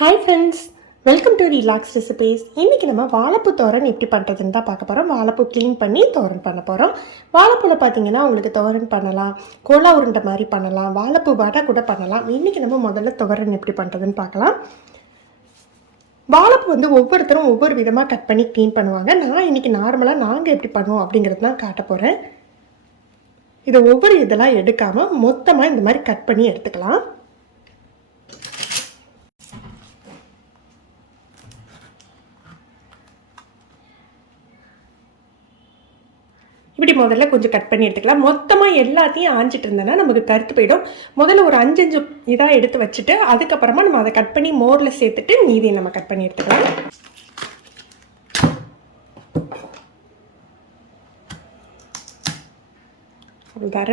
Hi friends, welcome to relax recipes. இன்றைக்கி நம்ம வாழைப்பூ தோரன் எப்படி பண்ணுறதுன்னு தான் பார்க்க போகிறோம். வாழைப்பூ க்ளீன் பண்ணி தோரன் பண்ண போகிறோம். வாழைப்பூவில் பார்த்தீங்கன்னா உங்களுக்கு தோரன் பண்ணலாம், கோலா உருண்டை மாதிரி பண்ணலாம், வாழைப்பூ வடை கூட பண்ணலாம். இன்றைக்கி நம்ம முதல்ல தோரன் எப்படி பண்ணுறதுன்னு பார்க்கலாம். வாழைப்பூ ஒவ்வொருத்தரும் ஒவ்வொரு விதமாக கட் பண்ணி க்ளீன் பண்ணுவாங்க. நான் இன்றைக்கி நார்மலாக நாங்கள் எப்படி பண்ணுவோம் அப்படிங்கிறது தான் காட்ட போகிறேன். இதை ஒவ்வொரு இதெல்லாம் எடுக்காமல் மொத்தமாக இந்த மாதிரி கட் பண்ணி எடுத்துக்கலாம். இப்படி முதல்ல கொஞ்சம் கட் பண்ணி எடுத்துக்கலாம். மொத்தமாக எல்லாத்தையும் ஆஞ்சிட்டு இருந்தேன்னா நமக்கு கருத்து போயிடும். முதல்ல ஒரு 5 இதாக எடுத்து வச்சுட்டு அதுக்கப்புறமா நம்ம அதை கட் பண்ணி மோரில் சேர்த்துட்டு மீதியை நம்ம கட் பண்ணி எடுத்துக்கலாம்.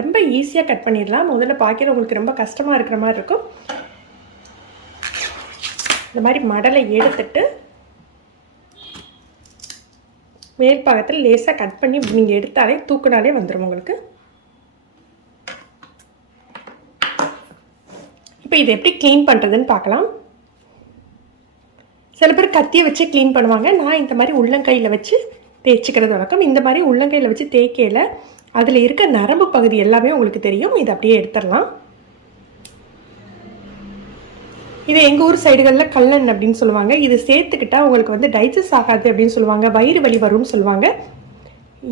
ரொம்ப ஈஸியாக கட் பண்ணிடலாம். முதல்ல பார்க்கல உங்களுக்கு ரொம்ப கஷ்டமாக இருக்கிற மாதிரி இருக்கும். இந்த மாதிரி மடலை எடுத்துட்டு மேல் பாகத்தில் லேசாக கட் பண்ணி நீங்கள் எடுத்தாலே தூக்குனாலே வந்துடும் உங்களுக்கு. இப்போ இதை எப்படி க்ளீன் பண்ணுறதுன்னு பார்க்கலாம். சில பேர் கத்தியை வச்சு க்ளீன் பண்ணுவாங்க. நான் இந்த மாதிரி உள்ளங்கையில் வச்சு தேய்ச்சிக்கிறது வழக்கம். இந்த மாதிரி உள்ளங்கையில் வச்சு தேய்க்கையில் அதில் இருக்க நரம்பு பகுதி எல்லாமே உங்களுக்கு தெரியும். இதை அப்படியே எடுத்துடலாம். இது எங்கள் ஊர் சைடுகளில் கல்லன் அப்படின்னு சொல்லுவாங்க. இது சேர்த்துக்கிட்டால் உங்களுக்கு டைஜஸ்ட் ஆகாது அப்படின்னு சொல்லுவாங்க, வயிறு வலி வரும்னு சொல்லுவாங்க.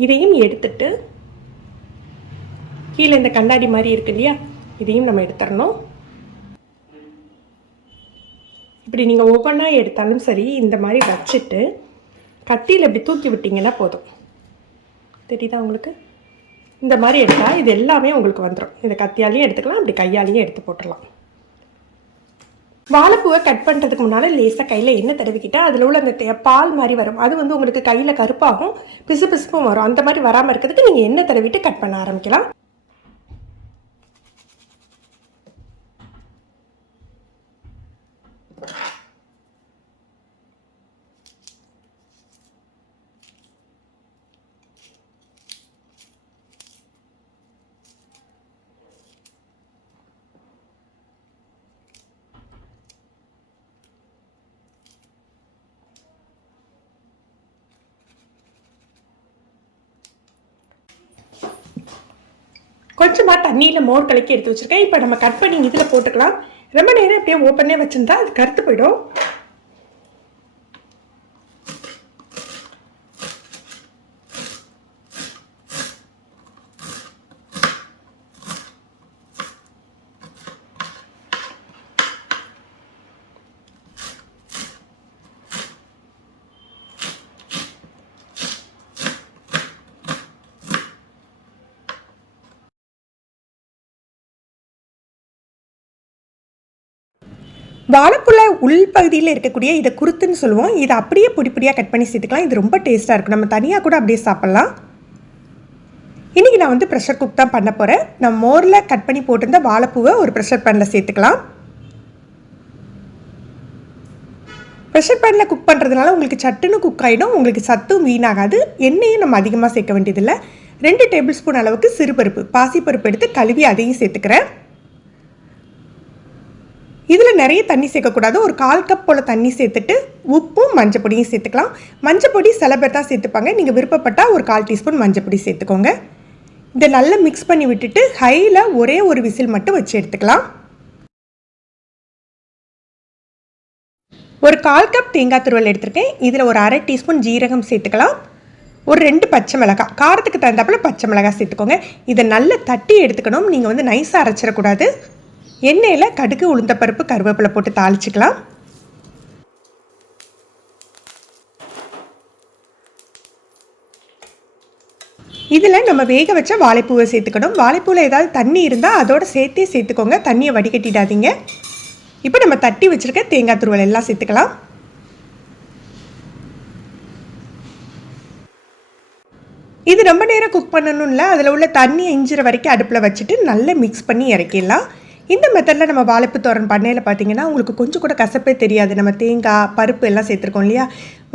இதையும் எடுத்துட்டு கீழே இந்த கண்ணாடி மாதிரி இருக்கு இல்லையா, இதையும் நம்ம எடுத்துடணும். இப்படி நீங்கள் ஒவ்வொன்றா எடுத்தாலும் சரி இந்த மாதிரி வச்சுட்டு கத்தியில் இப்படி தூக்கி விட்டிங்கன்னா போதும். தெரியுதா உங்களுக்கு? இந்த மாதிரி எடுத்தால் இது எல்லாமே உங்களுக்கு வந்துடும். இதை கத்தியாலேயும் எடுத்துக்கலாம், அப்படி கையாலேயும் எடுத்து போட்டுடலாம். வாழைப்பூவை கட் பண்ணுறதுக்கு முன்னால் லேசாக கையில் எண்ணெய் தடவிக்கிட்டால் அதில் உள்ள அந்த பால் மாதிரி வரும். அது உங்களுக்கு கையில் கருப்பாகும், பிசு பிசுப்பும் வரும். அந்த மாதிரி வராமல் இருக்கிறதுக்கு நீங்கள் எண்ணெய் தடவிட்டு கட் பண்ண ஆரம்பிக்கலாம். கொஞ்சமாக தண்ணியில் மோர் கலக்கி எடுத்து வச்சுருக்கேன். இப்போ நம்ம கட் பண்ணி இதில் போட்டுக்கலாம். ரொம்ப நேரம் அப்படியே ஓப்பனே வச்சுருந்தா அது கருத்து போயிடும். வாழைப்பூல உள்பகுதியில் இருக்கக்கூடிய இதை குருத்துன்னு சொல்லுவோம். இதை அப்படியே பொடிப்பொடியாக கட் பண்ணி சேர்த்துக்கலாம். இது ரொம்ப டேஸ்ட்டாக இருக்கும். நம்ம தனியாக கூட அப்படியே சாப்பிட்லாம். இன்றைக்கி நான் ப்ரெஷர் குக் தான் பண்ண போகிறேன். நான் மோரில் கட் பண்ணி போட்டிருந்த வாழைப்பூவை ஒரு ப்ரெஷர் பேனில் சேர்த்துக்கலாம். ப்ரெஷர் பேனில் குக் பண்ணுறதுனால உங்களுக்கு சட்டுன்னு குக் ஆகிடும். உங்களுக்கு சத்தும் வீணாகாது. எண்ணெயும் நம்ம அதிகமாக சேர்க்க வேண்டியதில்லை. 2 டேபிள் ஸ்பூன் அளவுக்கு சிறுபருப்பு, பாசிப்பருப்பு எடுத்து கழுவி அதையும் சேர்த்துக்கிறேன். இதில் நிறைய தண்ணி சேர்க்கக்கூடாது. ஒரு 1/4 கப் போல் தண்ணி சேர்த்துட்டு உப்பும் மஞ்சள் பொடியும் சேர்த்துக்கலாம். மஞ்சள் பொடி சில பேர் தான் சேர்த்துப்பாங்க. நீங்கள் விருப்பப்பட்டால் ஒரு 1/4 டீஸ்பூன் மஞ்சள் பொடி சேர்த்துக்கோங்க. இதை நல்லா மிக்ஸ் பண்ணி விட்டுட்டு ஹையில் ஒரே ஒரு விசில் மட்டும் வச்சு எடுத்துக்கலாம். ஒரு 1/4 கப் தேங்காய் துருவல் எடுத்துருக்கேன். இதில் ஒரு 1/2 டீஸ்பூன் ஜீரகம் சேர்த்துக்கலாம். ஒரு 2 பச்சை மிளகாய், காரத்துக்கு தகுந்தாப்பில் பச்சை மிளகாய் சேர்த்துக்கோங்க. இதை நல்லா தட்டி எடுத்துக்கணும். நீங்கள் நைஸாக அரைச்சிடக்கூடாது. எண்ணெயில் கடுகு, உளுந்தப்பருப்பு, கருவேப்பிலை போட்டு தாளிச்சிக்கலாம். இதில் நம்ம வேக வச்ச வாழைப்பூவை சேர்த்துக்கணும். வாழைப்பூவில் ஏதாவது தண்ணி இருந்தால் அதோட சேர்த்துக்கோங்க. தண்ணியை வடிகட்டிடாதீங்க. இப்போ நம்ம தட்டி வச்சுருக்க தேங்காய் துருவல் எல்லாம் சேர்த்துக்கலாம். இது ரொம்ப நேரம் குக் பண்ணணும் இல்லை. அதில் உள்ள தண்ணி இஞ்சிற வரைக்கும் அடுப்பில் வச்சுட்டு நல்லா மிக்ஸ் பண்ணி இறக்கிடலாம். இந்த மெத்தடில் நம்ம வாழைப்பூ தோரன் பண்ணையில் பார்த்தீங்கன்னா உங்களுக்கு கொஞ்சம் கூட கசப்பே தெரியாது. நம்ம தேங்காய், பருப்பு எல்லாம் சேர்த்துருக்கோம் இல்லையா.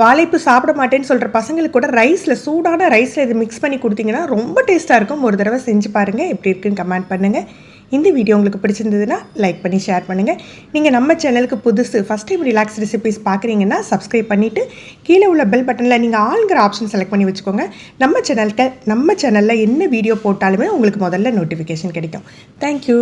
வாழைப்பூ சாப்பிட மாட்டேன்னு சொல்கிற பசங்களுக்கு கூட சூடான ரைஸில் இது மிக்ஸ் பண்ணி கொடுத்தீங்கன்னா ரொம்ப டேஸ்ட்டாக இருக்கும். ஒரு தடவை செஞ்சு பாருங்கள். எப்படி இருக்குன்னு கமெண்ட் பண்ணுங்கள். இந்த வீடியோ உங்களுக்கு பிடிச்சிருந்ததுன்னா லைக் பண்ணி ஷேர் பண்ணுங்கள். நீங்கள் நம்ம சேனலுக்கு புதுசு ஃபஸ்ட் டைம் ரிலாக்ஸ் ரெசிபீஸ் பார்க்குறீங்கன்னா சப்ஸ்கிரைப் பண்ணிவிட்டு கீழே உள்ள பெல் பட்டனில் நீங்கள் ஆளுங்கிற ஆப்ஷன் செலக்ட் பண்ணி வச்சுக்கோங்க. நம்ம சேனலில் என்ன வீடியோ போட்டாலுமே உங்களுக்கு முதல்ல நோட்டிஃபிகேஷன் கிடைக்கும். தேங்க்யூ.